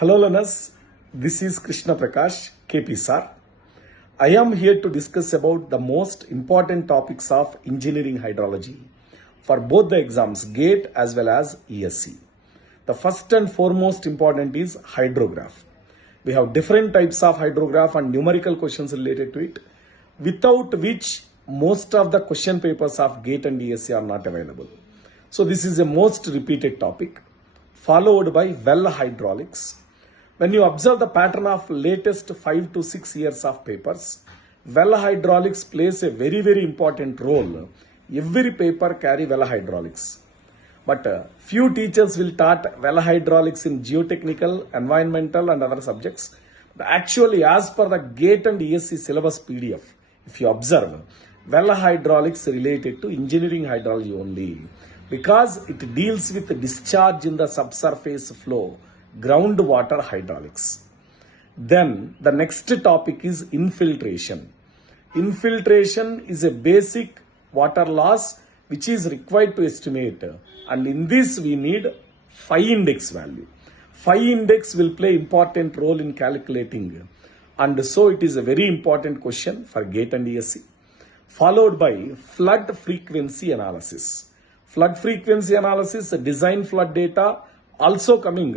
Hello learners, this is Krishna Prakash, KP sir. I am here to discuss about the most important topics of engineering hydrology for both the exams GATE as well as ESE. The first and foremost important is hydrograph. We have different types of hydrograph and numerical questions related to it, without which most of the question papers of GATE and ESE are not available. So this is a most repeated topic, followed by well hydraulics. When you observe the pattern of latest 5 to 6 years of papers, well hydraulics plays a very important role. Every paper carry well hydraulics. But few teachers will taught well hydraulics in geotechnical, environmental and other subjects. But actually, as per the GATE and ESE syllabus PDF, if you observe, well hydraulics related to engineering hydrology only, because it deals with discharge in the subsurface flow, groundwater hydraulics. Then the next topic is infiltration. Infiltration is a basic water loss which is required to estimate, and in this we need phi index value. Phi index will play important role in calculating, and so it is a very important question for GATE and ESE. Followed by flood frequency analysis. Flood frequency analysis, design flood data also coming